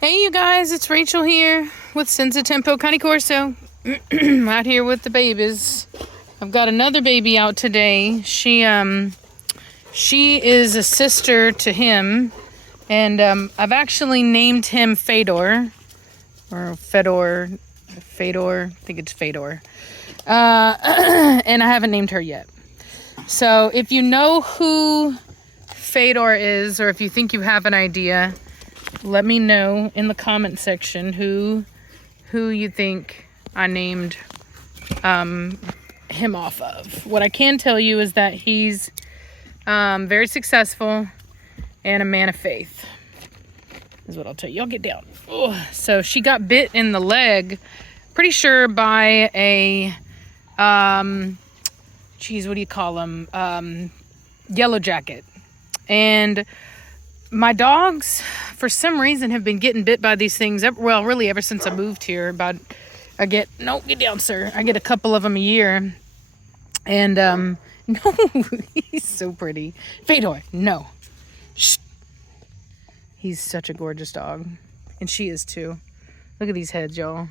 Hey you guys, it's Rachel here with Senza Tempo Cane Corso. Out here with the babies. I've got another baby out today. She is a sister to him, and I've actually named him Fedor, or Fedor, I think it's Fedor. And I haven't named her yet. So if you know who Fedor is, or if you think you have an idea, let me know in the comment section who you think I named him off of. What I can tell you is that he's very successful and a man of faith, is what I'll tell you. Y'all get down. Ugh. So she got bit in the leg, pretty sure by a what do you call them, yellow jacket. And my dogs, for some reason, have been getting bit by these things. Well, really, ever since I moved here. Get down, sir. I get a couple of them a year. And, no, he's so pretty. Fedor, no. Shh. He's such a gorgeous dog. And she is, too. Look at these heads, y'all.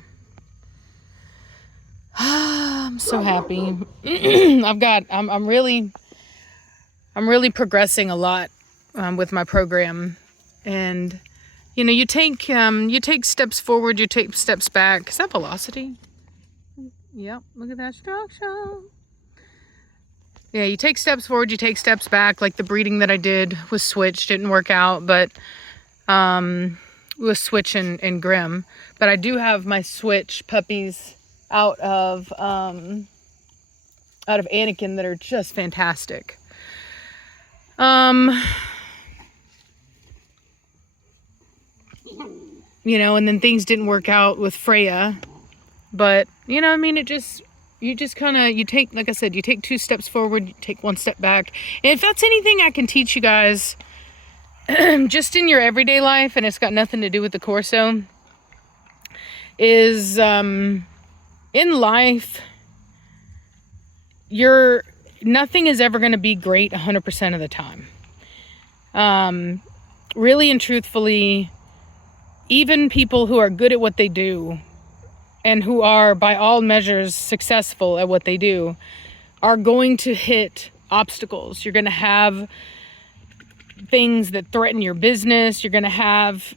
I'm so happy. I'm really progressing a lot with my program, and you take steps forward, you take steps back. Is that velocity? Yep, look at that structure. Yeah, you take steps forward, you take steps back. Like the breeding that I did with Switch didn't work out, but with Switch and Grim. But I do have my Switch puppies out of Anakin that are just fantastic. And then things didn't work out with Freya, but you take, like I said, you take 2 steps forward, you take 1 step back. And if that's anything I can teach you guys, just in your everyday life, and it's got nothing to do with the Corso, is, in life, nothing is ever going to be great 100% of the time. Really and truthfully, even people who are good at what they do and who are by all measures successful at what they do are going to hit obstacles. You're going to have things that threaten your business. You're going to have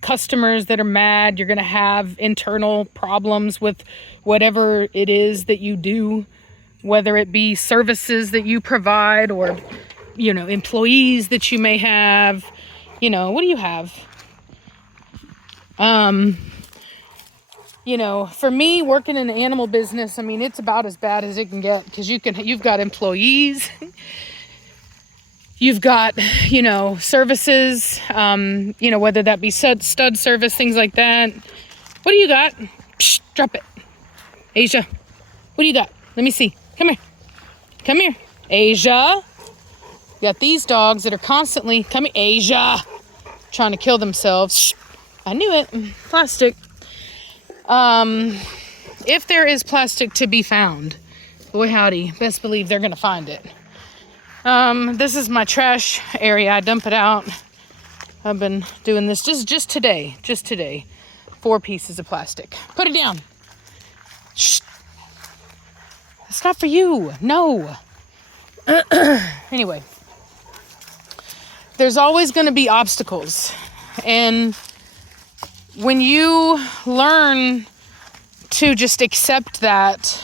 customers that are mad. You're going to have internal problems with whatever it is that you do, whether it be services that you provide or, employees that you may have. What do you have? For me, working in the animal business, it's about as bad as it can get, because you've got employees, you've got, services, whether that be stud service, things like that. What do you got? Psh, drop it. Asia, what do you got? Let me see. Come here. Asia. You got these dogs that are constantly Asia, trying to kill themselves. Shh. I knew it. Plastic. If there is plastic to be found, boy howdy, best believe they're gonna find it. This is my trash area. I dump it out. I've been doing this just today. 4 pieces of plastic. Put it down. Shh. It's not for you. No. Anyway, there's always going to be obstacles. And when you learn to just accept that,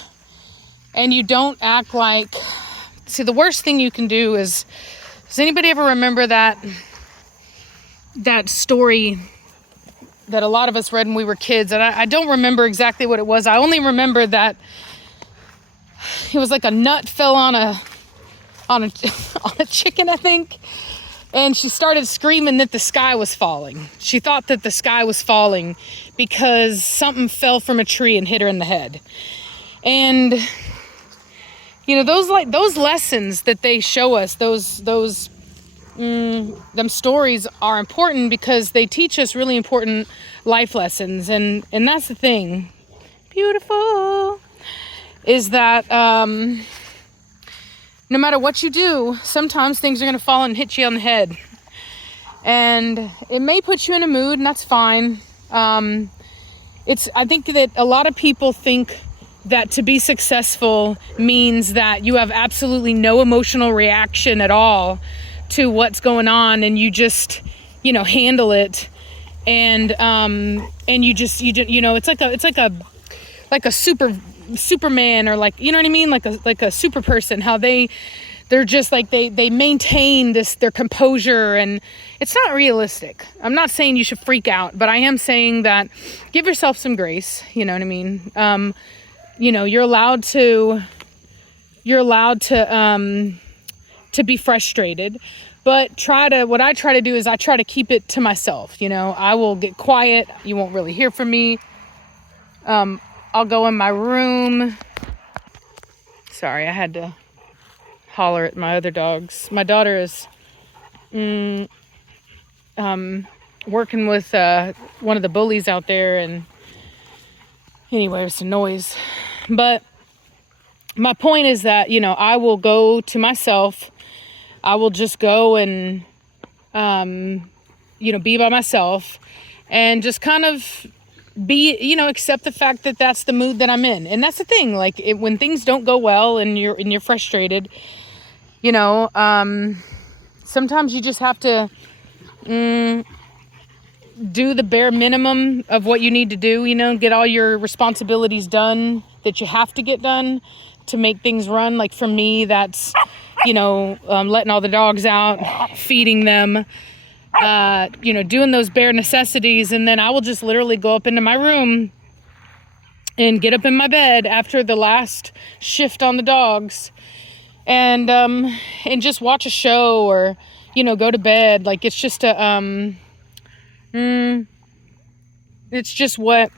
and you don't act like... See, the worst thing you can do is... Does anybody ever remember that story that a lot of us read when we were kids? And I don't remember exactly what it was. I only remember that it was like a nut fell on a chicken, I think. And she started screaming that the sky was falling. She thought that the sky was falling because something fell from a tree and hit her in the head. And those lessons that they show us, them stories are important because they teach us really important life lessons. And that's the thing. Beautiful. Is that no matter what you do, sometimes things are going to fall and hit you on the head. And it may put you in a mood, and that's fine. I think that a lot of people think that to be successful means that you have absolutely no emotional reaction at all to what's going on, and you just, handle it. And it's like a Superman, or like, you know what I mean? Like a super person, how they're just like, they maintain their composure, and it's not realistic. I'm not saying you should freak out, but I am saying that give yourself some grace. You know what I mean? You're allowed to be frustrated, but what I try to do is I try to keep it to myself. I will get quiet. You won't really hear from me. I'll go in my room. Sorry, I had to holler at my other dogs. My daughter is working with one of the bullies out there, and anyway, it's a noise. But my point is that, I will go to myself. I will just go and, be by myself, and just kind of be, accept the fact that that's the mood that I'm in. And that's the thing, like when things don't go well and you're frustrated, sometimes you just have to do the bare minimum of what you need to do, get all your responsibilities done that you have to get done to make things run. Like for me, that's, letting all the dogs out, feeding them, doing those bare necessities. And then I will just literally go up into my room and get up in my bed after the last shift on the dogs, and just watch a show, or, go to bed. Like it's just it's just what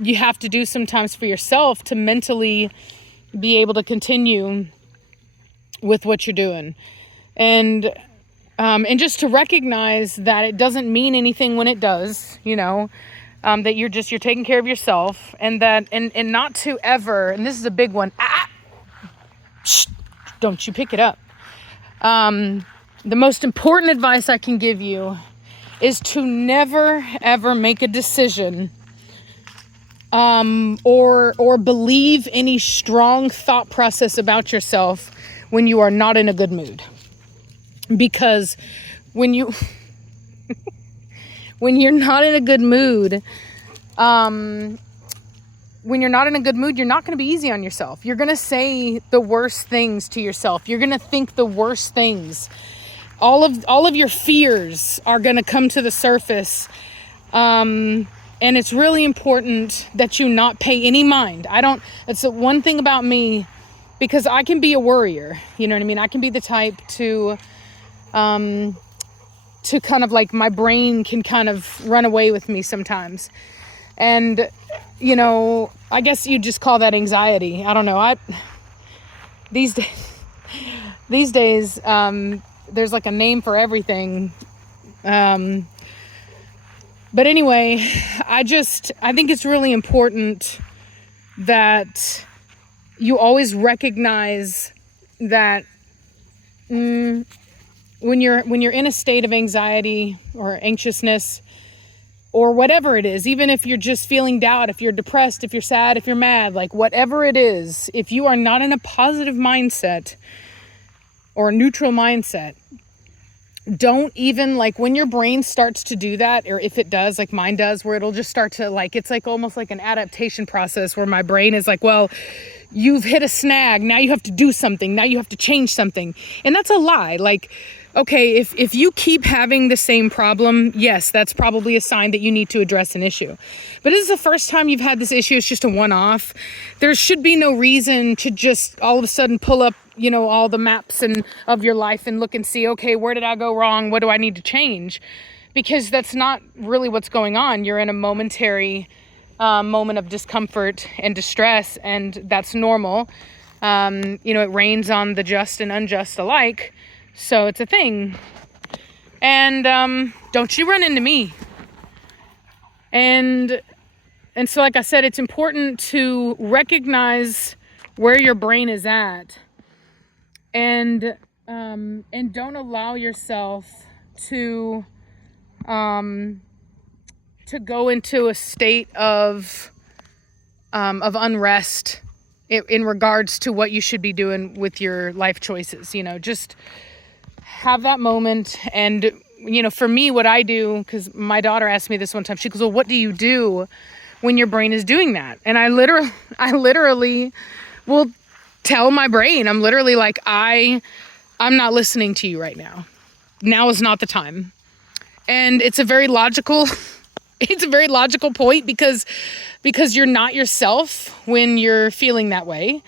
you have to do sometimes for yourself to mentally be able to continue with what you're doing. And just to recognize that it doesn't mean anything when it does, that you're taking care of yourself, and that, and not to ever, and this is a big one, shh, don't you pick it up. The most important advice I can give you is to never, ever make a decision, or believe any strong thought process about yourself when you are not in a good mood. Because when you're not in a good mood, you're not going to be easy on yourself. You're going to say the worst things to yourself. You're going to think the worst things. All of your fears are going to come to the surface. And it's really important that you not pay any mind. It's the one thing about me, because I can be a worrier. You know what I mean? I can be the type to kind of like, my brain can kind of run away with me sometimes. And, I guess you just call that anxiety. I don't know. These days, there's like a name for everything. But anyway, I think it's really important that you always recognize that when you're in a state of anxiety or anxiousness, or whatever it is, even if you're just feeling doubt, if you're depressed, if you're sad, if you're mad, like whatever it is, if you are not in a positive mindset or a neutral mindset, don't even, like, when your brain starts to do that, or if it does, like mine does, where it'll just start to, like, it's like almost like an adaptation process where my brain is like, well, you've hit a snag, now you have to do something, now you have to change something. And that's a lie. Like, okay, if you keep having the same problem, yes, that's probably a sign that you need to address an issue. But this is the first time you've had this issue, it's just a one-off. There should be no reason to just all of a sudden pull up, all the maps of your life and look and see, okay, where did I go wrong? What do I need to change? Because that's not really what's going on. You're in a momentary moment of discomfort and distress, and that's normal. It rains on the just and unjust alike. So it's a thing. And don't you run into me. And so, like I said, it's important to recognize where your brain is at, and don't allow yourself to go into a state of unrest in regards to what you should be doing with your life choices. Just have that moment. And, for me, what I do, because my daughter asked me this one time, she goes, well, what do you do when your brain is doing that? And I literally will tell my brain, I'm literally like, I'm not listening to you right now. Now is not the time. And it's a very logical point because you're not yourself when you're feeling that way.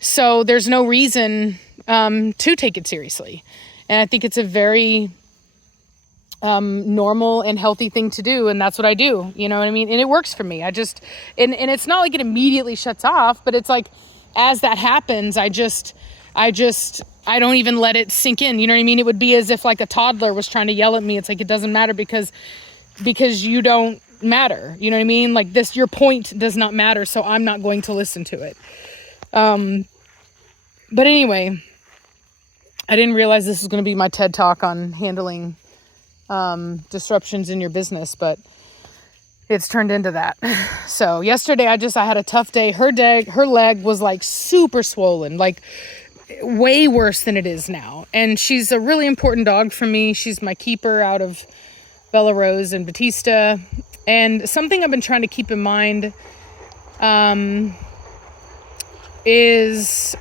So there's no reason to take it seriously. And I think it's a very normal and healthy thing to do. And that's what I do. You know what I mean? And it works for me. And it's not like it immediately shuts off, but it's like, as that happens, I don't even let it sink in. You know what I mean? It would be as if like a toddler was trying to yell at me. It's like, it doesn't matter because you don't matter. You know what I mean? Like your point does not matter. So I'm not going to listen to it. But anyway, I didn't realize this was going to be my TED talk on handling disruptions in your business, but it's turned into that. So yesterday I had a tough day. Her leg was like super swollen, like way worse than it is now. And she's a really important dog for me. She's my keeper out of Bella Rose and Batista. And something I've been trying to keep in mind is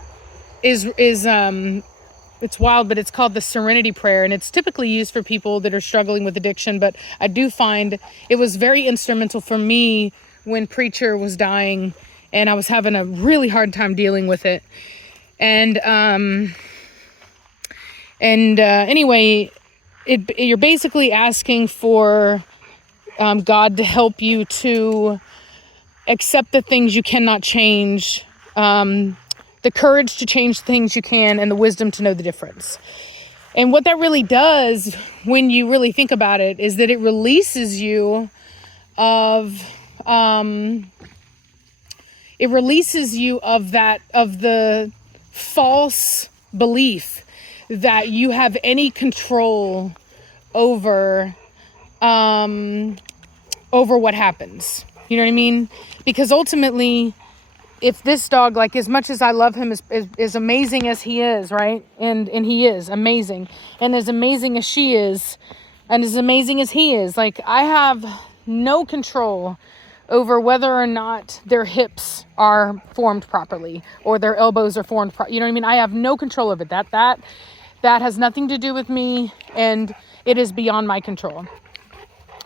it's wild, but it's called the Serenity Prayer, and it's typically used for people that are struggling with addiction. But I do find it was very instrumental for me when Preacher was dying, and I was having a really hard time dealing with it. And anyway, you're basically asking for God to help you to accept the things you cannot change, the courage to change things you can, and the wisdom to know the difference. And what that really does, when you really think about it, is that it releases you of the false belief that you have any control over what happens. You know what I mean? Because ultimately, if this dog, like, as much as I love him, as amazing as he is, right? And he is amazing. And as amazing as she is, and as amazing as he is, like, I have no control over whether or not their hips are formed properly or their elbows are formed you know what I mean? I have no control of it. That has nothing to do with me, and it is beyond my control.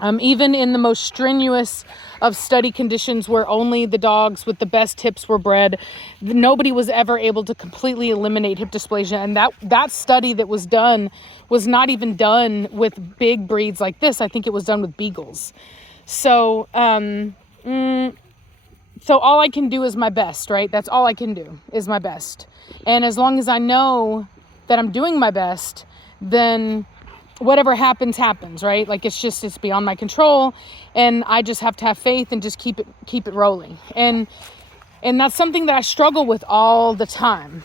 Even in the most strenuous of study conditions where only the dogs with the best hips were bred, nobody was ever able to completely eliminate hip dysplasia. And that study that was done was not even done with big breeds like this. I think it was done with beagles. So all I can do is my best, right? That's all I can do is my best. And as long as I know that I'm doing my best, then whatever happens, right? Like, it's beyond my control, and I just have to have faith and just keep it rolling. And that's something that I struggle with all the time.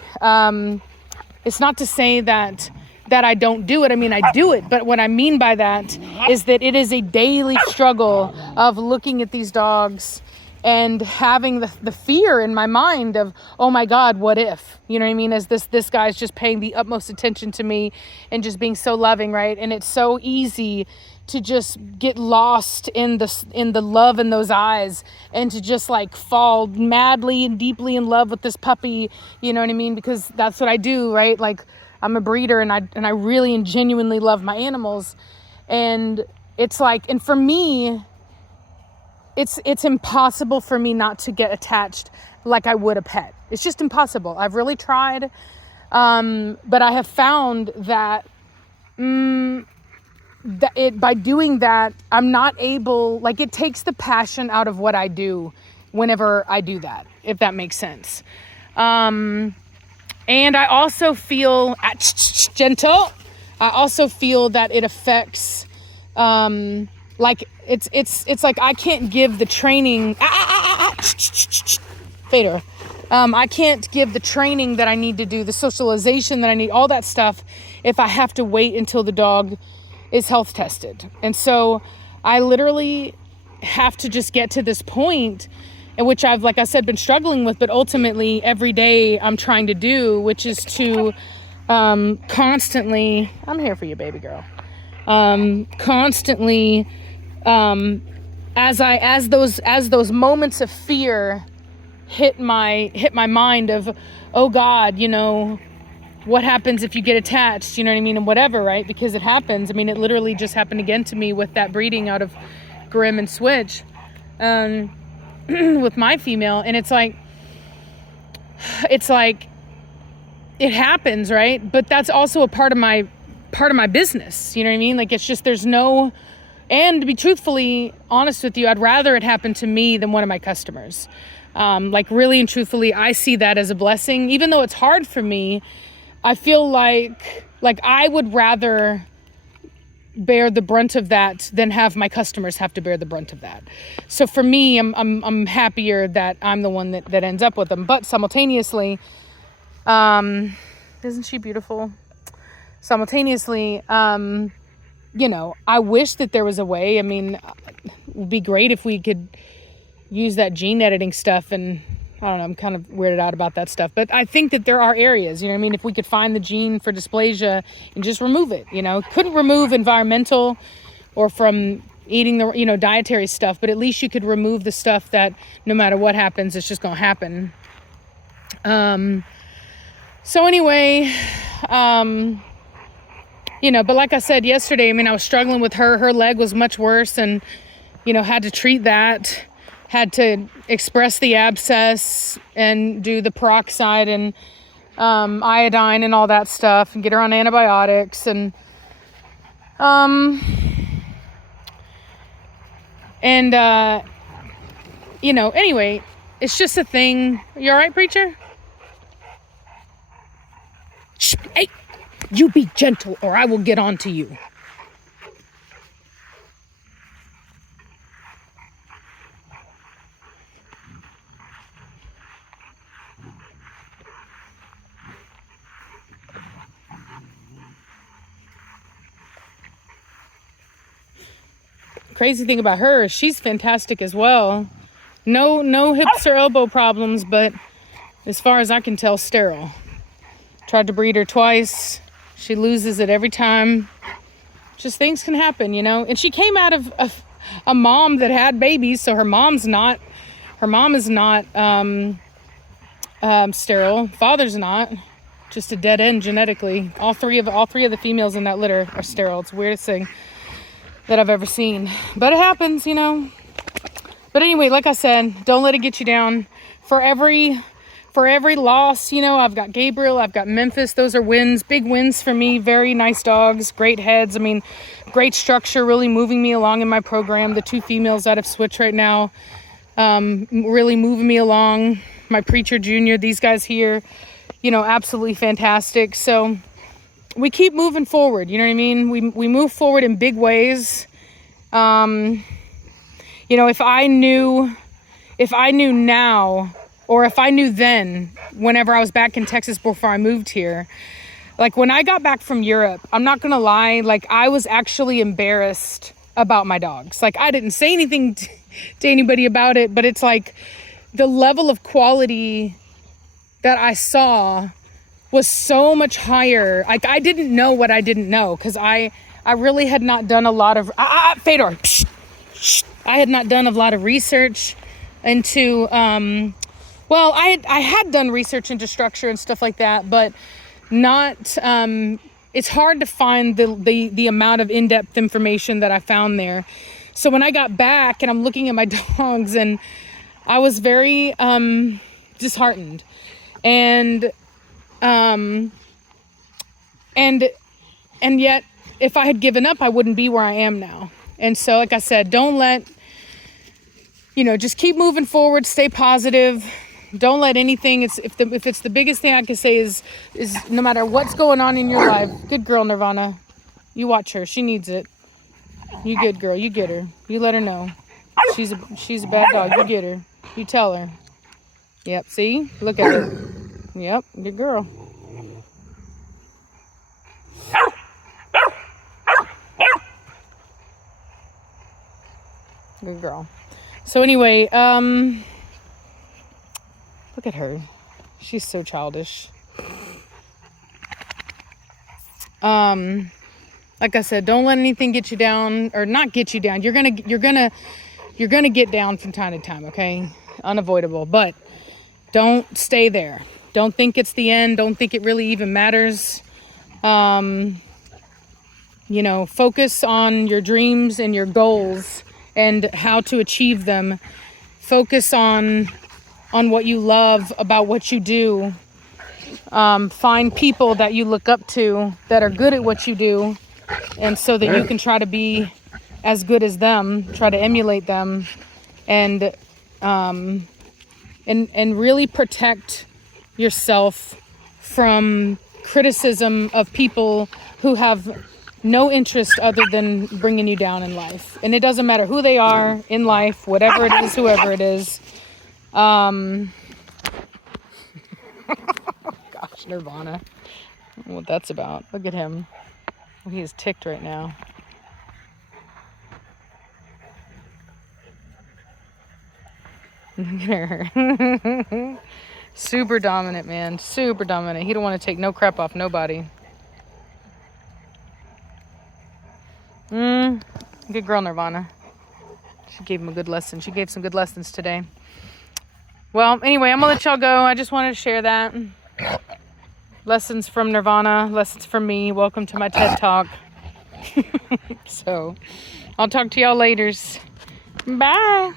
It's not to say that I don't do it. I mean, I do it. But what I mean by that is that it is a daily struggle of looking at these dogs and having the fear in my mind of, oh my God, what if? You know what I mean? As this guy's just paying the utmost attention to me and just being so loving, right? And it's so easy to just get lost in the love in those eyes, and to just like fall madly and deeply in love with this puppy. You know what I mean? Because that's what I do, right? Like, I'm a breeder, and I really and genuinely love my animals. And it's like, and for me, it's impossible for me not to get attached like I would a pet. It's just impossible. I've really tried. But I have found that, by doing that, I'm not able, like, it takes the passion out of what I do whenever I do that, if that makes sense. And I also feel, gentle, I also feel that it affects, like, it's like I can't give the training, Fader. I can't give the training that I need to do, the socialization that I need, all that stuff, if I have to wait until the dog is health tested. And so I literally have to just get to this point in which I've, like I said, been struggling with, but ultimately every day I'm trying to do, which is to constantly, I'm here for you, baby girl. Constantly, as those moments of fear hit my mind of, oh God, you know, what happens if you get attached, you know what I mean, and whatever, right? Because it happens. I mean, it literally just happened again to me with that breeding out of Grim and Switch, with my female. And it's like it happens, right? But that's also a part of my business, you know what I mean? Like, it's just, there's no, and to be truthfully honest with you, I'd rather it happen to me than one of my customers. Like, really and truthfully, I see that as a blessing. Even though it's hard for me, I feel like I would rather bear the brunt of that than have my customers have to bear the brunt of that. So for me, I'm happier that I'm the one that ends up with them. But simultaneously, isn't she beautiful? Simultaneously, you know, I wish that there was a way. I mean, it would be great if we could use that gene editing stuff, and I don't know, I'm kind of weirded out about that stuff, but I think that there are areas, you know what I mean? If we could find the gene for dysplasia and just remove it, you know, couldn't remove environmental or from eating the, you know, dietary stuff, but at least you could remove the stuff that no matter what happens, it's just going to happen. So anyway, you know, but like I said yesterday, I mean, I was struggling with her leg was much worse, and, you know, had to treat that. Had to express the abscess and do the peroxide and iodine and all that stuff, and get her on antibiotics, and you know, anyway, it's just a thing. You all right, preacher? Shh, hey, you be gentle or I will get on to you. Crazy thing about her is she's fantastic as well. No hips or elbow problems, but as far as I can tell, sterile. Tried to breed her twice. She loses it every time. Just things can happen, you know. And she came out of a mom that had babies, so her mom is not sterile. Father's not. Just a dead end genetically. All three of the females in that litter are sterile. It's the weirdest thing that I've ever seen, but it happens, you know. But anyway, like I said, don't let it get you down. For every loss, you know, I've got Gabriel, I've got Memphis. Those are wins, big wins for me. Very nice dogs, great heads. I mean, great structure, really moving me along in my program. The two females out of Switch right now, really moving me along. My Preacher Junior, these guys here, you know, absolutely fantastic. So we keep moving forward, you know what I mean? We move forward in big ways. You know, if I knew now, or if I knew then, whenever I was back in Texas before I moved here, like when I got back from Europe, I'm not gonna lie, like I was actually embarrassed about my dogs. Like I didn't say anything to anybody about it, but it's like the level of quality that I saw was so much higher. Like I didn't know what I didn't know, because I really had not done a lot of Fedor. Psh, psh. I had not done a lot of research into well, I had done research into structure and stuff like that, but not it's hard to find the amount of in-depth information that I found there. So when I got back and I'm looking at my dogs, and I was very disheartened, and yet if I had given up, I wouldn't be where I am now. And so, like I said, don't let, you know, just keep moving forward, stay positive. Don't let anything, if it's the biggest thing I can say is no matter what's going on in your life, good girl, Nirvana, you watch her, she needs it. You good girl, you get her. You let her know. She's a bad dog, you get her. You tell her. Yep, see? Look at her. Yep, good girl. Good girl. So anyway, look at her. She's so childish. Like I said, don't let anything get you down, or not get you down. You're gonna get down from time to time, okay? Unavoidable, but don't stay there. Don't think it's the end. Don't think it really even matters. You know, focus on your dreams and your goals and how to achieve them. Focus on what you love about what you do. Find people that you look up to that are good at what you do, and so that you can try to be as good as them, try to emulate them, and really protect yourself from criticism of people who have no interest other than bringing you down in life. And it doesn't matter who they are in life, whatever it is, whoever it is. Gosh, Nirvana. I don't know what that's about. Look at him. He is ticked right now. Look at her. Super dominant, man. Super dominant. He don't want to take no crap off nobody. Good girl, Nirvana. She gave him a good lesson. She gave some good lessons today. Well, anyway, I'm gonna let y'all go. I just wanted to share that. Lessons from Nirvana, lessons from me. Welcome to my TED Talk. So, I'll talk to y'all later. Bye.